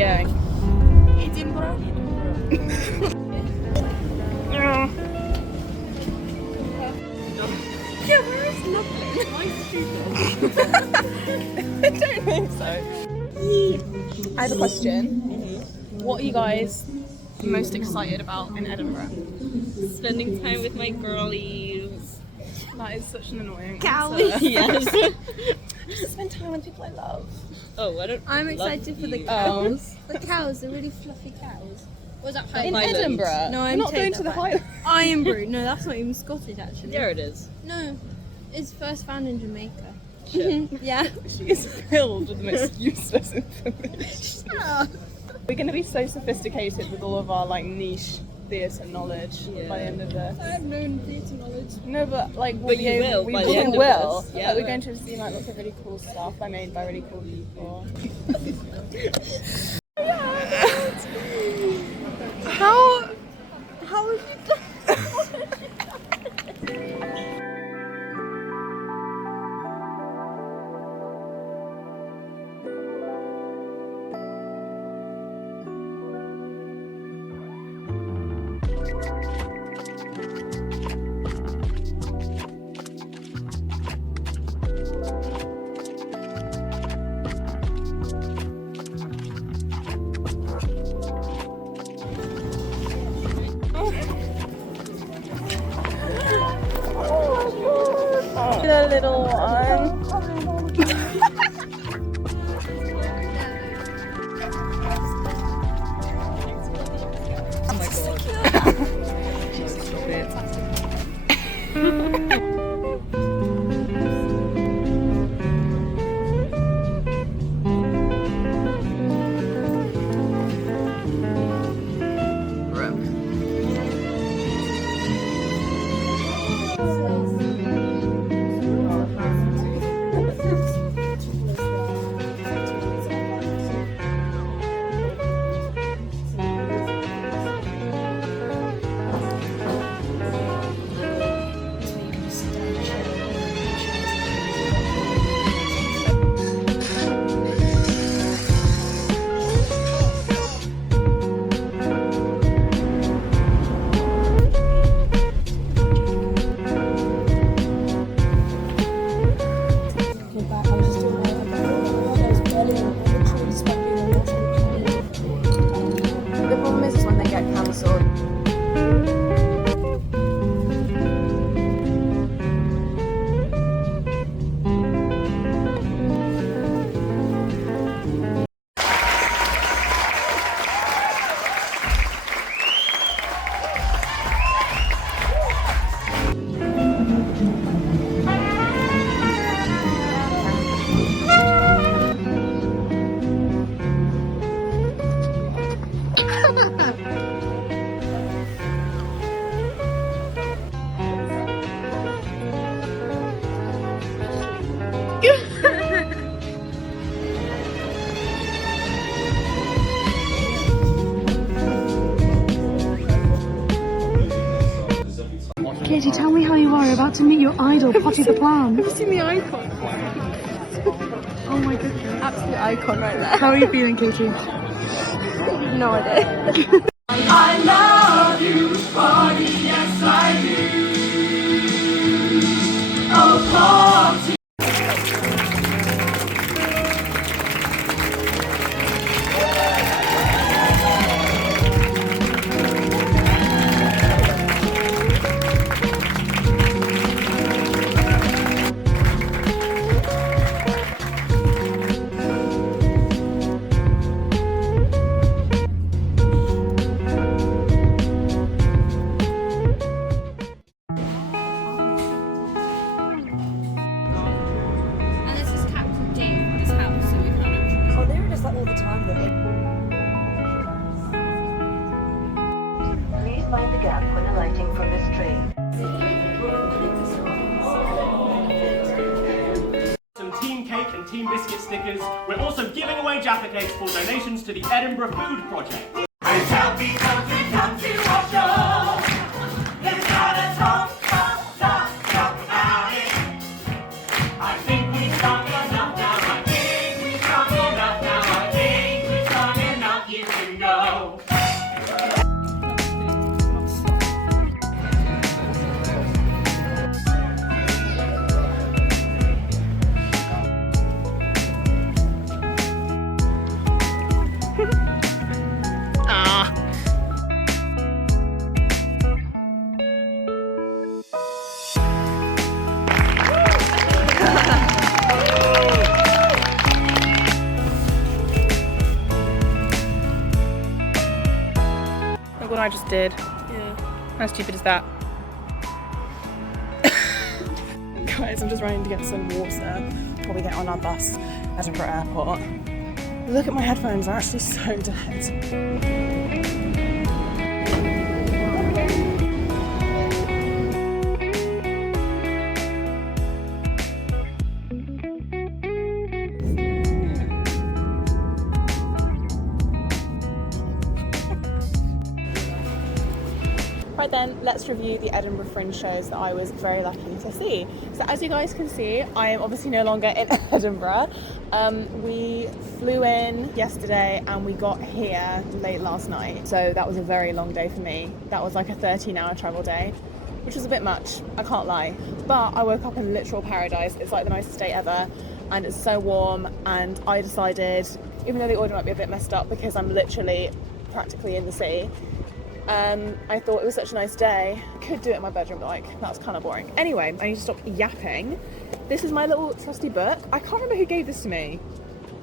going? Edinburgh. Yeah, where is Dublin? I don't think so. I have a question. What are you guys most excited about in Edinburgh? Spending time with my girlies. That is such an annoying Cowies. answer. Yes. Just to spend time with people I love. Oh, I don't. I'm love excited for the you. cows. The cows, the really fluffy cows. Was that In Highlands. Edinburgh? No, We're I'm not going taking to the that back. Highlands. Ironbrew. No, that's not even Scottish actually. There it is. No, it's first found in Jamaica. Shit. Yeah. She is filled with the most useless information. We're going to be so sophisticated with all of our like niche theatre knowledge by the end of this. I have no theatre knowledge. No, but like we'll But be you able, will we by the probably end of will. this, yeah. Like, we're going to see like lots of really cool stuff made by really cool people. How have you done? The little one. Oh my god. Jesus, stop it. The problem is when they get cancelled. Katie, tell me how you are about to meet your idol, Potty the Plant. Have you seen the icon? Oh my goodness. Absolute icon right there. How are you feeling, Katie? No idea. I love you, Potty, yes I do. Oh, Potty. And this is Captain Dave's house, so we kind of. Oh, they were just like all the time though. Please mind the gap when alighting from this train. Some team cake and team biscuit stickers. We're also giving away Jaffacakes for donations to the Edinburgh Food Project. And tell people to come to our show. There's not a talk about it. I think we've done enough now. I think we've done enough now. I think we've done enough did. Yeah. How stupid is that? Guys, I'm just running to get some water before we get on our bus at Edinburgh Airport. Look at my headphones, they're actually so dead. Right then, let's review the Edinburgh Fringe shows that I was very lucky to see. So as you guys can see, I am obviously no longer in Edinburgh. We flew in yesterday and we got here late last night. So that was a very long day for me. That was like a 13-hour travel day, which was a bit much, I can't lie. But I woke up in literal paradise. It's like the nicest day ever and it's so warm, and I decided, even though the order might be a bit messed up because I'm literally practically in the sea, I thought it was such a nice day. I could do it in my bedroom, but like, that's kind of boring. Anyway, I need to stop yapping. This is my little trusty book. I can't remember who gave this to me,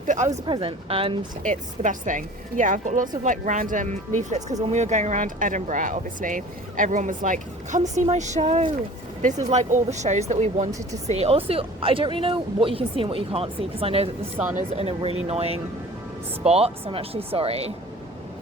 but I was a present and it's the best thing. Yeah, I've got lots of like random leaflets because when we were going around Edinburgh, obviously, everyone was like, come see my show. This is like all the shows that we wanted to see. Also, I don't really know what you can see and what you can't see because I know that the sun is in a really annoying spot, so I'm actually sorry.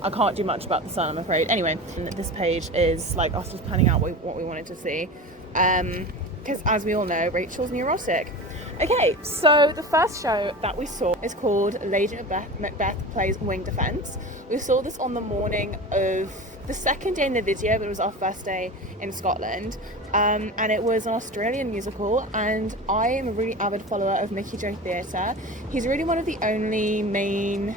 I can't do much about the sun, I'm afraid. Anyway, this page is like us just planning out what we wanted to see. Because as we all know, Rachael's neurotic. Okay, so the first show that we saw is called Lady Macbeth Plays Wing Defence. We saw this on the morning of the second day in the video, but it was our first day in Scotland. And it was an Australian musical, and I am a really avid follower of Mickey J Theatre. He's really one of the only main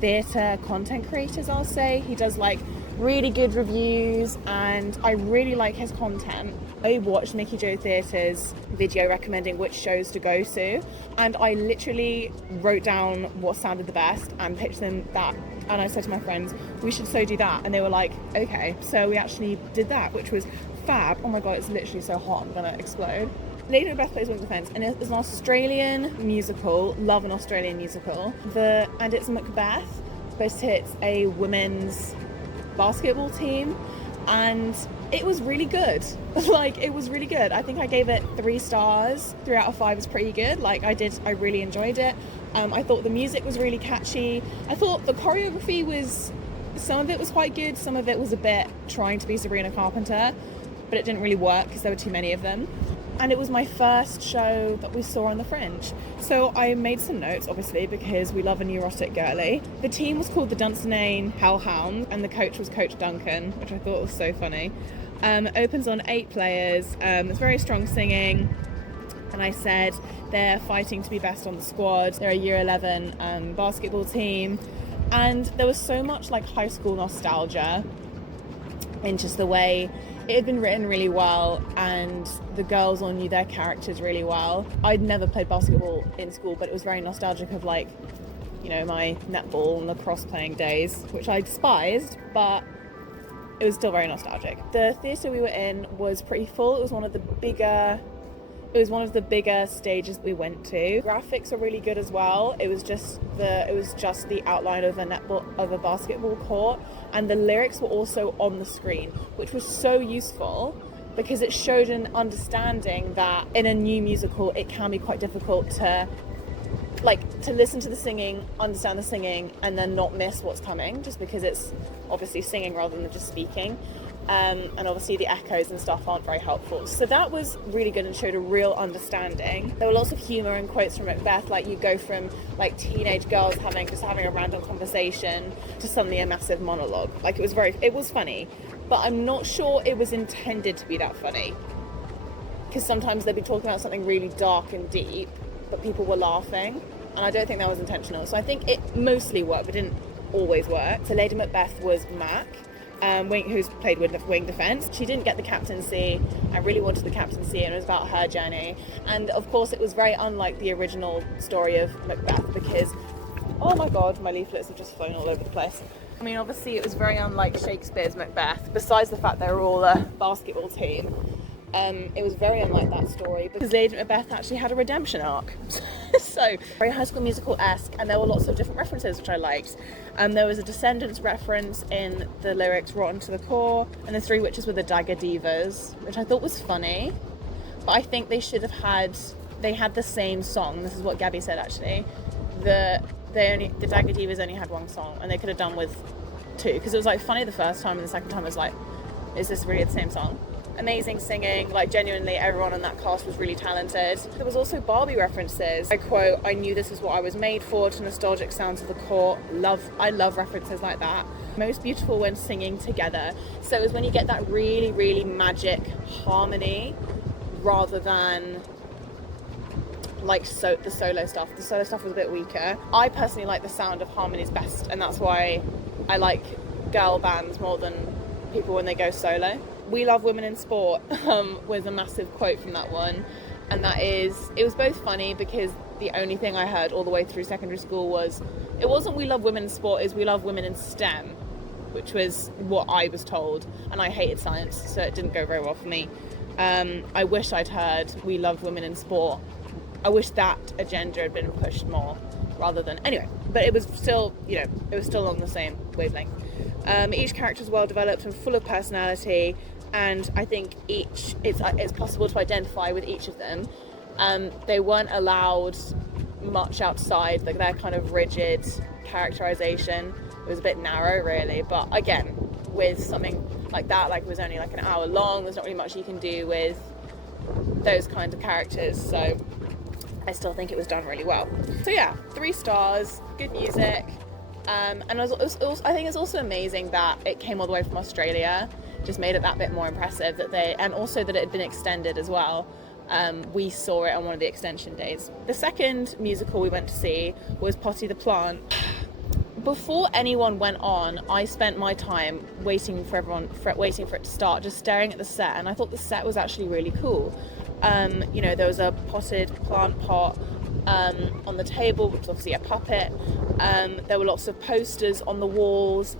theatre content creators, I'll say. He does like really good reviews and I really like his content. I watched Mickey J Theatre's video recommending which shows to go to, and I literally wrote down what sounded the best and pitched them that, and I said to my friends, we should so do that, and they were like, okay. So we actually did that, which was fab. Oh my god, it's literally so hot, I'm gonna explode. Lady Macbeth Plays Wing Defence, and it's an Australian musical. Love an Australian musical. And it's Macbeth, but it's a women's basketball team, and it was really good. Like, it was really good. I think I gave it 3 stars. 3 out of 5 is pretty good. Like, I really enjoyed it. I thought the music was really catchy. I thought the choreography was, some of it was quite good, some of it was a bit trying to be Sabrina Carpenter, but it didn't really work because there were too many of them. And it was my first show that we saw on the Fringe. So I made some notes, obviously, because we love a neurotic girly. The team was called the Dunsinane Hellhound, and the coach was Coach Duncan, which I thought was so funny. Opens on 8 players. It's very strong singing. And I said they're fighting to be best on the squad. They're a year 11 basketball team. And there was so much like high school nostalgia in just the way it had been written really well, and the girls all knew their characters really well. I'd never played basketball in school, but it was very nostalgic of, like, you know, my netball and lacrosse playing days, which I despised, but it was still very nostalgic. The theatre we were in was pretty full. It was one of the bigger stages we went to. Graphics were really good as well. It was just the outline of a basketball court, and the lyrics were also on the screen, which was so useful because it showed an understanding that in a new musical it can be quite difficult to listen to the singing, understand the singing, and then not miss what's coming, just because it's obviously singing rather than just speaking. And obviously the echoes and stuff aren't very helpful. So that was really good and showed a real understanding. There were lots of humour and quotes from Macbeth, like you go from like teenage girls having a random conversation to suddenly a massive monologue. Like it was funny, but I'm not sure it was intended to be that funny. Because sometimes they'd be talking about something really dark and deep, but people were laughing, and I don't think that was intentional. So I think it mostly worked, but didn't always work. So Lady Macbeth was Mac, who's played with Wing Defence. She didn't get the captaincy. I really wanted the captaincy, and it was about her journey. And of course it was very unlike the original story of Macbeth because, oh my god, my leaflets have just flown all over the place. I mean, obviously it was very unlike Shakespeare's Macbeth, besides the fact they were all a basketball team. It was very unlike that story because Lady Macbeth actually had a redemption arc. So very High School Musical-esque, and there were lots of different references which I liked. There was a Descendants reference in the lyrics Rotten to the Core, and the Three Witches were the Dagger Divas, which I thought was funny, but I think they should have had the same song. This is what Gabby said actually. The Dagger Divas only had one song, and they could have done with two, because it was like funny the first time, and the second time was like, is this really the same song? Amazing singing, like genuinely everyone in that cast was really talented. There was also Barbie references. I quote, "I knew this was what I was made for," to nostalgic sounds of the court. I love references like that. Most beautiful when singing together. So it was when you get that really, really magic harmony rather than like the solo stuff. The solo stuff was a bit weaker. I personally like the sound of harmonies best, and that's why I like girl bands more than people when they go solo. "We love women in sport" was a massive quote from that one, and it was both funny because the only thing I heard all the way through secondary school was, it wasn't "we love women in sport," is "we love women in STEM," which was what I was told, and I hated science, so it didn't go very well for me. I wish I'd heard "we love women in sport." I wish that agenda had been pushed more rather than, anyway, but it was still, it was still on the same wavelength. Each character is well developed and full of personality, and I think it's possible to identify with each of them. They weren't allowed much outside like their kind of rigid characterization. It was a bit narrow really, but again, with something like that, like it was only like an hour long, there's not really much you can do with those kinds of characters, so I still think it was done really well. So yeah, 3 stars, good music. And I think it's also amazing that it came all the way from Australia. Just made it that bit more impressive and also that it had been extended as well. We saw it on one of the extension days. The second musical we went to see was Potty the Plant. Before anyone went on, I spent my time waiting for it to start, just staring at the set, and I thought the set was actually really cool. There was a potted plant pot on the table, which was obviously a puppet. There were lots of posters on the walls,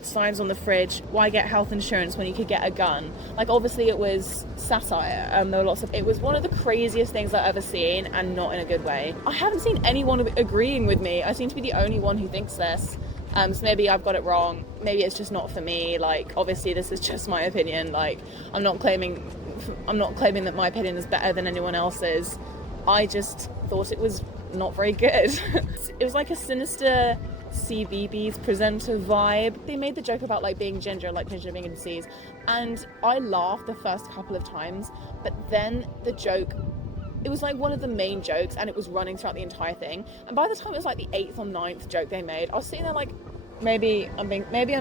signs on the fridge. Why get health insurance when you could get a gun? Like, obviously it was satire. There were it was one of the craziest things I've ever seen, and not in a good way. I haven't seen anyone agreeing with me. I seem to be the only one who thinks this. So maybe I've got it wrong. Maybe it's just not for me. Like, obviously this is just my opinion. Like, I'm not claiming that my opinion is better than anyone else's. I just thought it was not very good. It was like a sinister CBeebies presenter vibe. They made the joke about like being ginger, like ginger being a disease, and I laughed the first couple of times, but then the joke, it was like one of the main jokes, and it was running throughout the entire thing, and by the time it was like the 8th or 9th joke they made, I was sitting there like, maybe I'm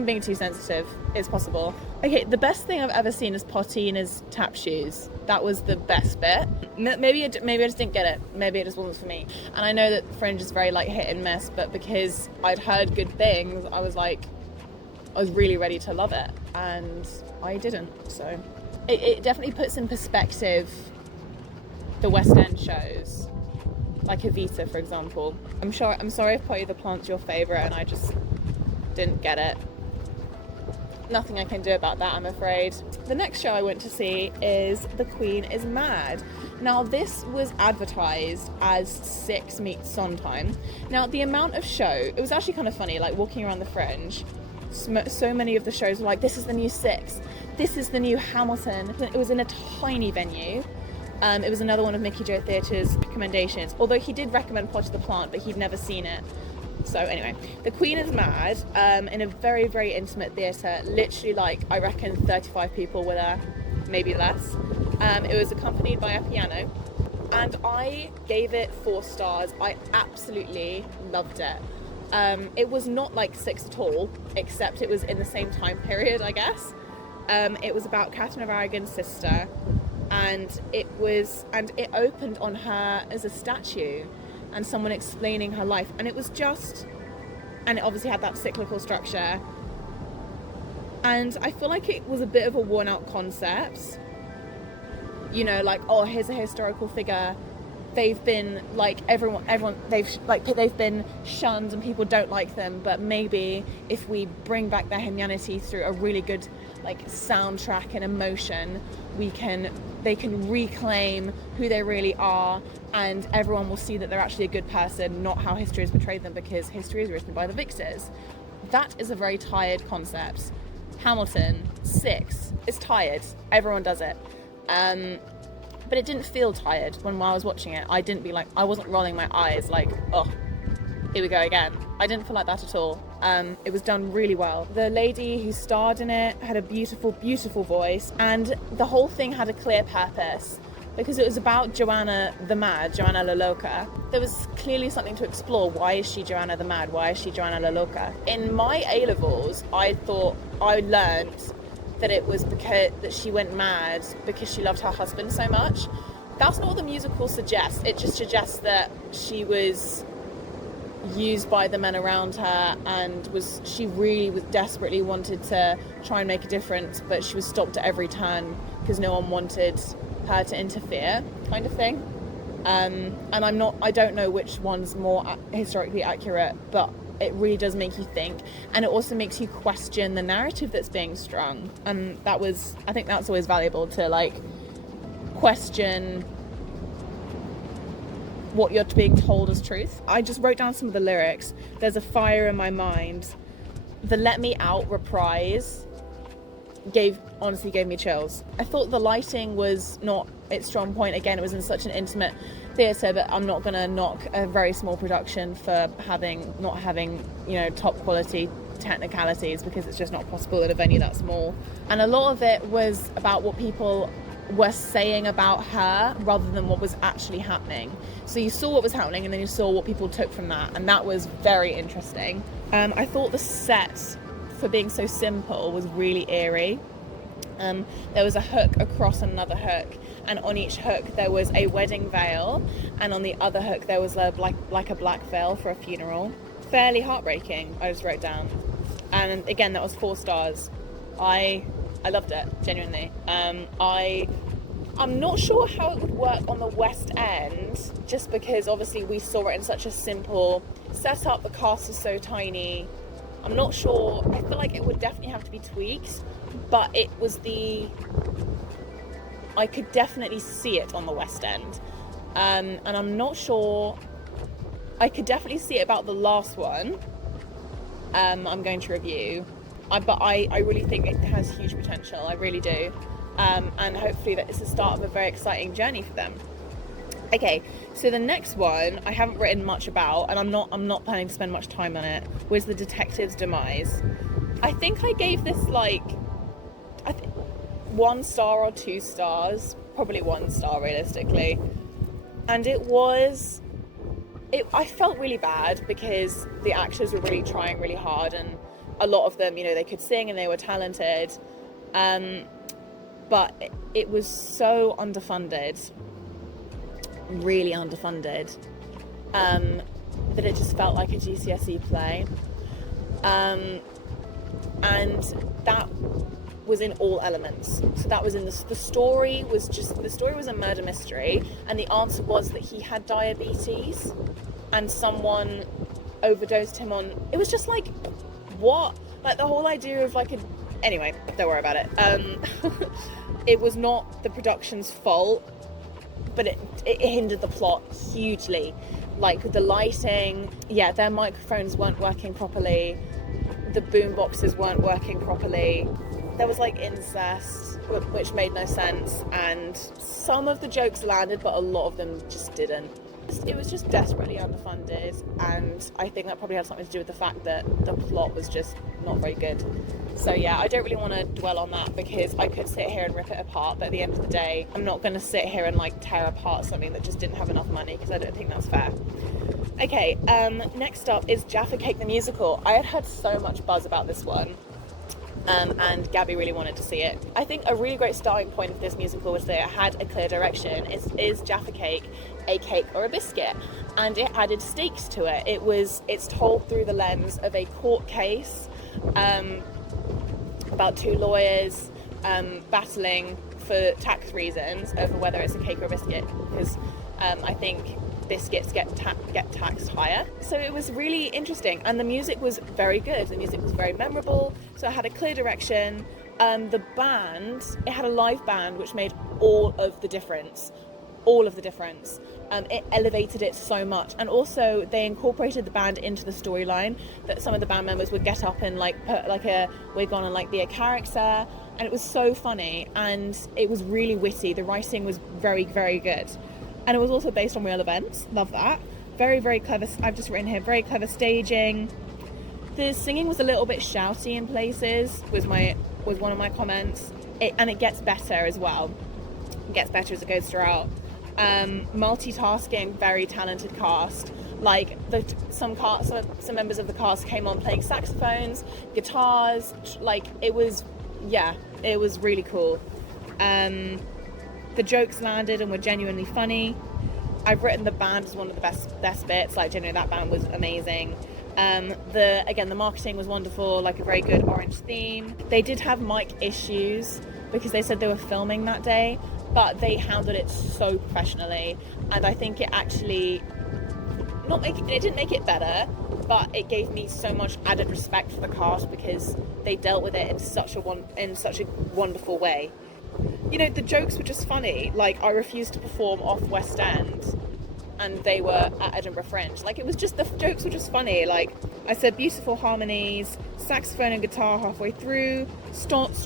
being too sensitive. It's possible. Okay, the best thing I've ever seen is Potty in his tap shoes. That was the best bit. Maybe I just didn't get it. Maybe it just wasn't for me. And I know that Fringe is very like hit and miss, but because I'd heard good things, I was really ready to love it, and I didn't. So it definitely puts in perspective the West End shows, like Evita, for example. I'm sorry if Potty the Plant's your favourite and I just didn't get it. Nothing I can do about that, I'm afraid. The next show I went to see is The Queen is Mad. Now, this was advertised as 6 meets Sondheim. Now, the amount of show, it was actually kind of funny, like walking around the Fringe, so many of the shows were like, this is the new 6, this is the new Hamilton. It was in a tiny venue. It was another one of Mickey Joe Theatre's recommendations, although he did recommend Potty the Plant, but he'd never seen it. So anyway, The Queen is Mad, in a very, very intimate theatre, literally like, I reckon 35 people were there, maybe less. It was accompanied by a piano, and I gave it 4 stars. I absolutely loved it. It was not like 6 at all, except it was in the same time period, I guess. It was about Catherine of Aragon's sister, and it opened on her as a statue and someone explaining her life, and it obviously had that cyclical structure, and I feel like it was a bit of a worn out concept, like, oh, here's a historical figure, they've been like they've been shunned and people don't like them, but maybe if we bring back their humanity through a really good like soundtrack and emotion, they can reclaim who they really are, and everyone will see that they're actually a good person, not how history has portrayed them, because history is written by the victors. That is a very tired concept. Hamilton, 6, it's tired. Everyone does it. But it didn't feel tired when I was watching it. I wasn't rolling my eyes like, oh, here we go again. I didn't feel like that at all. It was done really well. The lady who starred in it had a beautiful, beautiful voice, and the whole thing had a clear purpose, because it was about Joanna the Mad, Joanna La Loca. There was clearly something to explore. Why is she Joanna the Mad? Why is she Joanna La Loca? In my A-levels, I learned that it was because that she went mad because she loved her husband so much. That's not what the musical suggests. It just suggests that she was used by the men around her, and she really desperately wanted to try and make a difference, but she was stopped at every turn because no one wanted her to interfere, kind of thing. And I don't know which one's more historically accurate, but it really does make you think, and it also makes you question the narrative that's being strung. And I think that's always valuable, to like question what you're being told as truth. I just wrote down some of the lyrics. There's a fire in my mind. The Let Me Out reprise honestly gave me chills. I thought the lighting was not its strong point. Again, it was in such an intimate theatre, but I'm not going to knock a very small production for not having top quality technicalities, because it's just not possible at a venue that small. And a lot of it was about what people were saying about her rather than what was actually happening. So you saw what was happening, and then you saw what people took from that, and that was very interesting. I thought the set, for being so simple, was really eerie. There was a hook across another hook, and on each hook there was a wedding veil, and on the other hook there was like a black veil for a funeral. Fairly heartbreaking, I just wrote down. And again, that was 4 stars. I loved it, genuinely. I'm not sure how it would work on the West End, just because obviously we saw it in such a simple setup. The cast is so tiny. I'm not sure. I feel like it would definitely have to be tweaked, but I could definitely see it on the West End. And I'm not sure. I could definitely see it about the last one. I'm going to review. But I really think it has huge potential. I really do. And hopefully that is the start of a very exciting journey for them. Okay, so the next one I haven't written much about, and I'm not planning to spend much time on it, was The Detective's Demise. I think I gave this 1 star or 2 stars, probably 1 star realistically. And I felt really bad because the actors were really trying really hard, and a lot of them, they could sing and they were talented. But it was so underfunded, really underfunded, that it just felt like a GCSE play. And that was in all elements. So that was in the story was a murder mystery, and the answer was that he had diabetes and someone overdosed him on. It was just like, what? Like the whole idea of anyway, don't worry about it. It was not the production's fault, but it hindered the plot hugely. Like the lighting, their microphones weren't working properly, the boom boxes weren't working properly. There was incest, which made no sense, and some of the jokes landed, but a lot of them just didn't. It was just desperately underfunded, and I think that probably had something to do with the fact that the plot was just not very good. So I don't really want to dwell on that, because I could sit here and rip it apart, but at the end of the day, I'm not going to sit here and tear apart something that just didn't have enough money, because I don't think that's fair. Okay, next up is Jaffacake the Musical. I had heard so much buzz about this one. And Gabby really wanted to see it. I think a really great starting point of this musical was that it had a clear direction. Is Jaffacake a cake or a biscuit? And it added stakes to it. It's told through the lens of a court case about 2 lawyers battling for tax reasons over whether it's a cake or a biscuit, because I think biscuits get taxed higher. So it was really interesting, and the music was very good. The music was very memorable, so it had a clear direction. The band, it had a live band which made all of the difference. It elevated it so much, and also they incorporated the band into the storyline, that some of the band members would get up and like put like a wig on and like be a character, and it was so funny, and it was really witty. The writing was very, very good, and it was also based on real events. Love that. Very, very clever. I've just written here, very clever staging. The singing was a little bit shouty in places, was one of my comments, and it gets better as well. It gets better as it goes throughout. Multitasking, very talented cast. Like some members of the cast came on playing saxophones, guitars. Like it was really cool. The jokes landed and were genuinely funny. I've written the band was one of the best bits. Like genuinely, that band was amazing. The marketing was wonderful. Like a very good orange theme. They did have mic issues because they said they were filming that day, but they handled it so professionally, and I think it actually it didn't make it better, but it gave me so much added respect for the cast because they dealt with it in such a wonderful way. You know, the jokes were just funny. Like, I refused to perform off West End, and they were at Edinburgh Fringe. Like, it was just, the jokes were just funny. Like, I said beautiful harmonies, saxophone and guitar halfway through,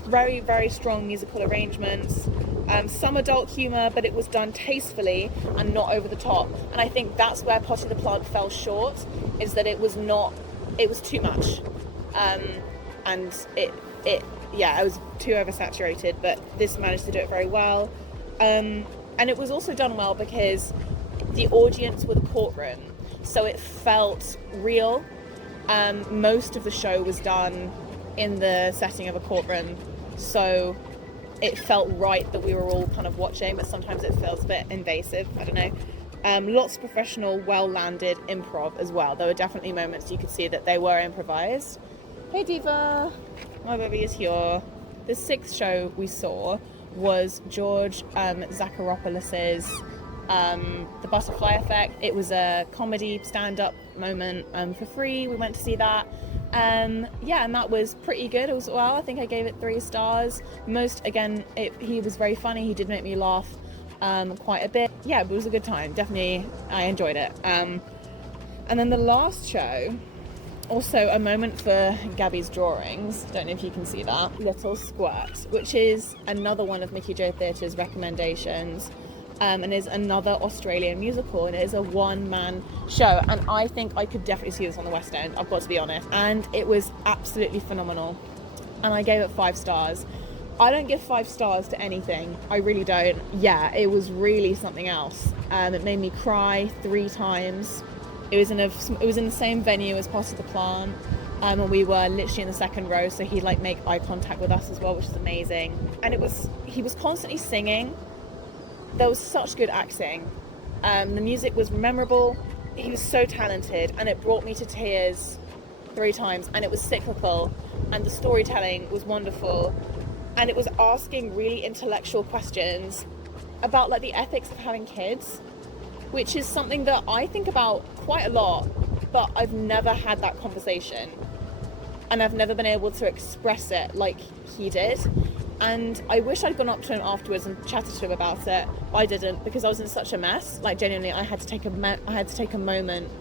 very, very strong musical arrangements, some adult humour, but it was done tastefully and not over the top. And I think that's where Potty the Plant fell short, is that it was too much. And it was too oversaturated, but this managed to do it very well. And it was also done well because the audience were the courtroom, so it felt real. Most of the show was done in the setting of a courtroom, so it felt right that we were all kind of watching, but sometimes it feels a bit invasive, I don't know. Lots of professional, well-landed improv as well. There were definitely moments you could see that they were improvised. Hey Diva, my baby is here. The sixth show we saw was George Zacharopoulos's The Butterfly Effect. It was a comedy stand-up moment for free. We went to see that. And that was pretty good as well. I think I gave it 3 stars. He was very funny. He did make me laugh quite a bit. Yeah, but it was a good time. Definitely, I enjoyed it. And then the last show, also a moment for Gabby's drawings. Don't know if you can see that. Little Squirt, which is another one of Mickey J Theatre's recommendations. And is another Australian musical, and it is a one-man show, and I think I could definitely see this on the West End, I've got to be honest, and it was absolutely phenomenal, and I gave it 5 stars. I don't give 5 stars to anything, I really don't. Yeah, it was really something else. It made me cry 3 times. It was in the same venue as Potty the Plant, and we were literally in the second row, so he'd like make eye contact with us as well, which is amazing. And he was constantly singing. There was such good acting. The music was memorable. He was so talented, and it brought me to tears 3 times, and it was cyclical, and the storytelling was wonderful, and it was asking really intellectual questions about like the ethics of having kids, which is something that I think about quite a lot, but I've never had that conversation, and I've never been able to express it like he did. And I wish I'd gone up to him afterwards and chatted to him about it. I didn't, because I was in such a mess. Like, genuinely, I had to take a moment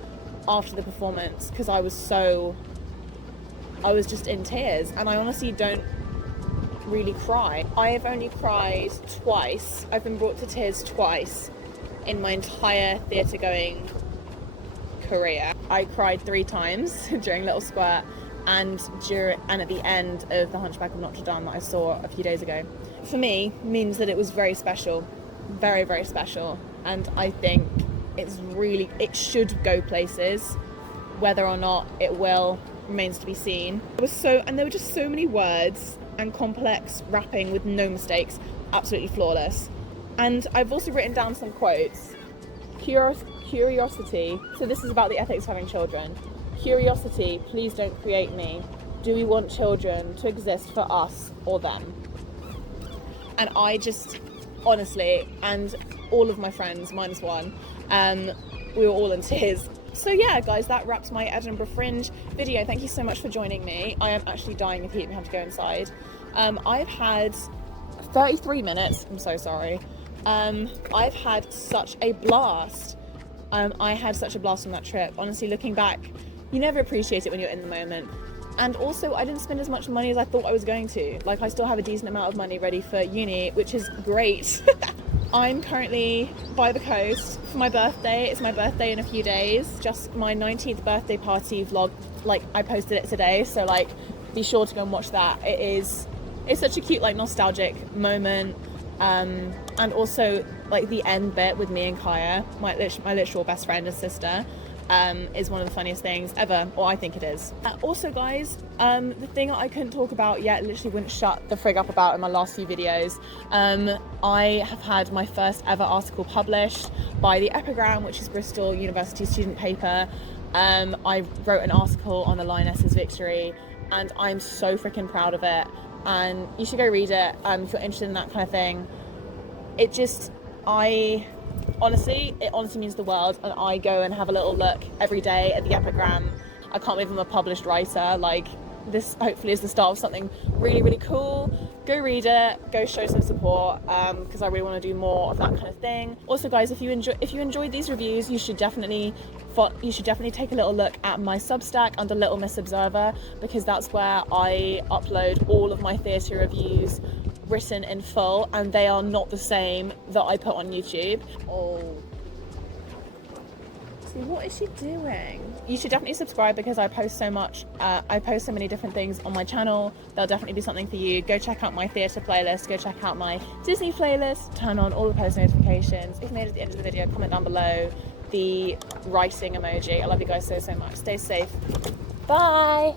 after the performance, because I was just in tears, and I honestly don't really cry. I have only cried twice. I've been brought to tears twice in my entire theatre going career. I cried 3 times during Little Squirt, and at the end of The Hunchback of Notre Dame that I saw a few days ago. For me, means that it was very special, very, very special, and I think it should go places. Whether or not it will remains to be seen. And there were just so many words and complex rapping with no mistakes, absolutely flawless. And I've also written down some quotes. Curiosity, so this is about the ethics of having children. Curiosity, please don't create me. Do we want children to exist for us or them? And I just, honestly, and all of my friends, minus one, we were all in tears. So yeah, guys, that wraps my Edinburgh Fringe video. Thank you so much for joining me. I am actually dying of heat. We have to go inside. I've had 33 minutes. I'm so sorry. I've had such a blast. I had such a blast on that trip. Honestly, looking back, you never appreciate it when you're in the moment. And also, I didn't spend as much money as I thought I was going to. Like, I still have a decent amount of money ready for uni, which is great. I'm currently by the coast for my birthday. It's my birthday in a few days. Just my 19th birthday party vlog. Like, I posted it today, so like, be sure to go and watch that. It's such a cute, like, nostalgic moment. And also, like, the end bit with me and Kaya, my literal best friend and sister, is one of the funniest things ever, or I think it is. Also, guys, the thing that I couldn't talk about yet, literally wouldn't shut the frig up about in my last few videos, I have had my first ever article published by the Epigram, which is Bristol University student paper. I wrote an article on the Lioness's victory, and I'm so freaking proud of it, and you should go read it if you're interested in that kind of thing. Honestly, it honestly means the world, and I go and have a little look every day at the Epigram. I can't believe I'm a published writer. Like, this hopefully is the start of something really, really cool. Go read it, go show some support, because I really want to do more of that kind of thing. Also, guys, if you enjoyed these reviews, you should definitely take a little look at my Substack under Little Miss Observer, because that's where I upload all of my theatre reviews written in full, and they are not the same that I put on YouTube. Oh, see, what is she doing? You should definitely subscribe, because I post so much. I post so many different things on my channel. There'll definitely be something for you. Go check out my theatre playlist, go check out my Disney playlist, turn on all the post notifications. If you made it to the end of the video, comment down below the writing emoji. I love you guys so much. Stay safe. Bye.